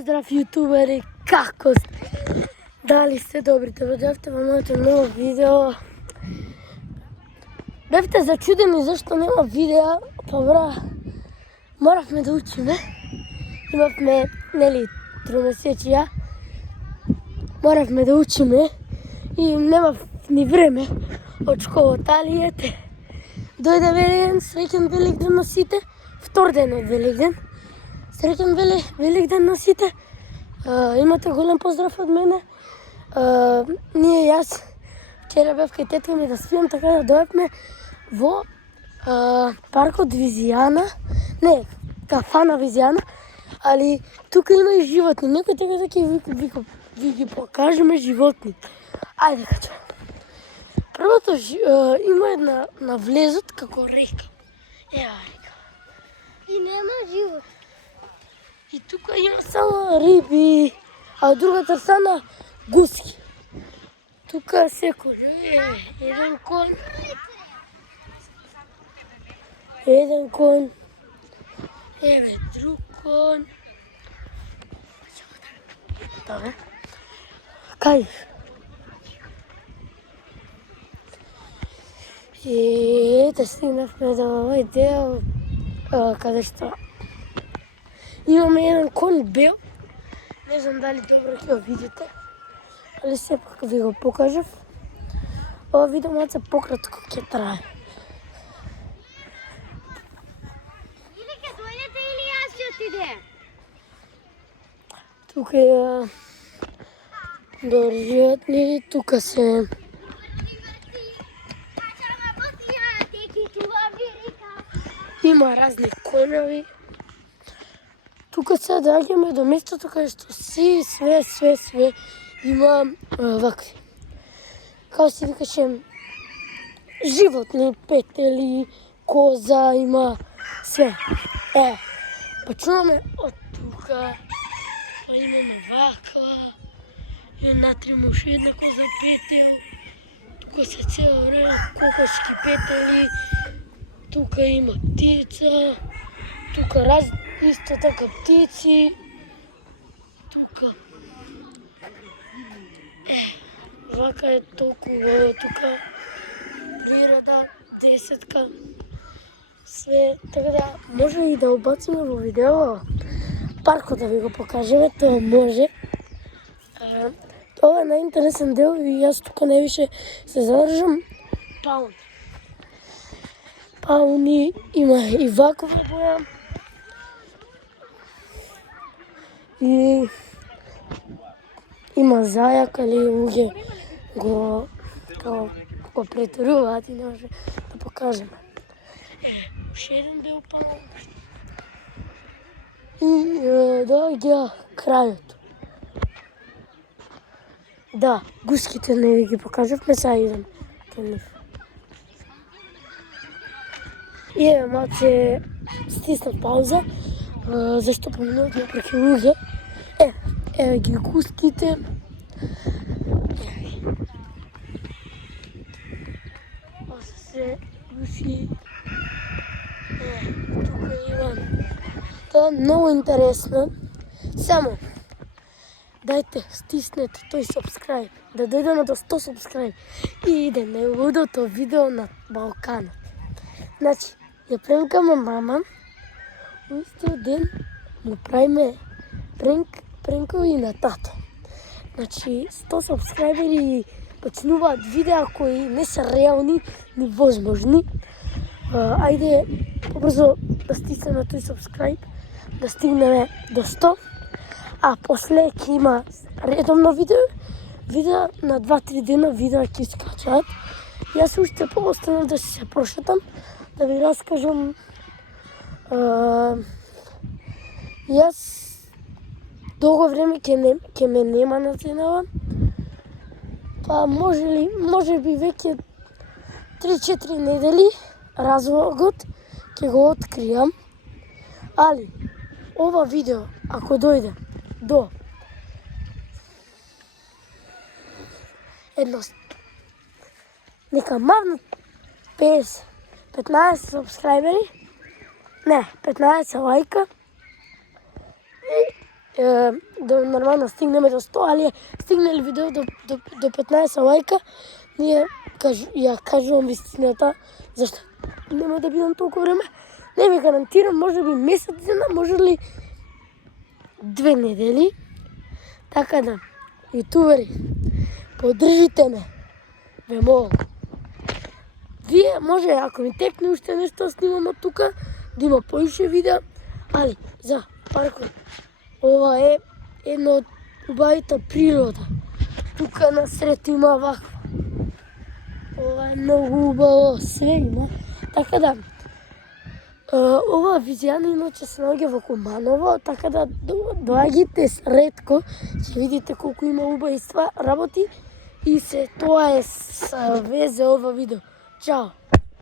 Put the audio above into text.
Поздрав, јутубери, како сте? Дали сте добри? Да дојдовте во моето ново видео. Бевте зачудени зашто нема видео, па бра, моравме да учиме. Имавме, нели, 3 месеција. Моравме да учиме и немав ни време од школата, али ете. Дојде Великден, среќен Великден на сите, втор ден од Великден. Среќен Великден на сите. Имате голем поздрав од мене. Ние јас вчера бев кај тетка ми да спијам, така да дојавме во паркот Визијана. Не, кафана Визијана, али тука има и животни. Некој така ќе ви ги покажеме животни. Ајде качо. Првото има една на влезот како река. Ева река. И нема живот. И тука има само риби, а од другата страна гуски. Тука секој, еден кон. Еден кон. Еве друг кон. Добре. Кај? И ете стигнавме до овој дел каде што имаме еден кон бел. Не знам дали добро ќе го видите, али сепак ви го покажав. Ова видео малце пократко ќе трае. Или ќе дојдете или јас ќе отидем. Тука е животни, тука се има разни конови. Тука се доаѓаме до местото каде што све има вакви. Као си викаше животни, петели, коза, има све. Почнуваме од тука, па имаме ваква, и натрим уште една коза петел, тука се цело време кокошки петели, тука има птица, тука исто така птици, тука. Вака е толкова, тука природа, десетка, све, така да може и да убациме во видео паркот да ви го покажеме, тоа може. Ова е најинтересен дел и јас тука највише се задржам. Пауни има и ваква боја. И има зајак, али луѓе го претеруваат и не може да покажеме. Уште еден дел паун. И доаѓа крајот. Да, гуските не ви ги покажавме, сега идем кај нив. И еве малце стисна пауза, зашто поминувавме преки луѓе. Еве ги гуските. Ова се гуски. Тука има. Тоа е многу интересно. Само дајте, стиснете тој subscribe, да дојдеме до 100 subscribe и иде најлудото видео на Балканот. Значи, ја пренкаме мама, у истиот ден му правиме пренкови на тато. Значи, 100 subscriberi почнуваат видеа кои не се реални ни возможни. Ајде побрзо да стиснеме тој subscribe, да стигнеме до 100. А после ќе има редовно видео на 2-3 дена видео ќе искачаат. Јас уште поостанав да се прошетам, да ви раскажам. Јас долго време ќе ме нема на ценава. Па може би веќе 3-4 недели разлогот ќе го откријам. Али ова видео ако дојде до нека мавнат 15 субскрайбери, не, 15 лајка и да нормално стигнеме до 100, али стигнали видео до 15 лајка, ние ја кажувам вистината, зашто нема да бидам толку време. Не ви гарантирам, може би месец дена, може ли 2 недели. Така да, ютубери, поддржите ме, ве молам. Вие може, ако ми текне уште нешто снимам од тука, да има поише видеа, али за паркот. Ова е едно од убавите природа. Тука насред има ваква. Ова е многу убаво, све има. Така да, ова визијана иначе се наоѓа во Куманово, така да доаѓате ретко, ќе видите колку има убави работи и се тоа е све за ова видео. Чао!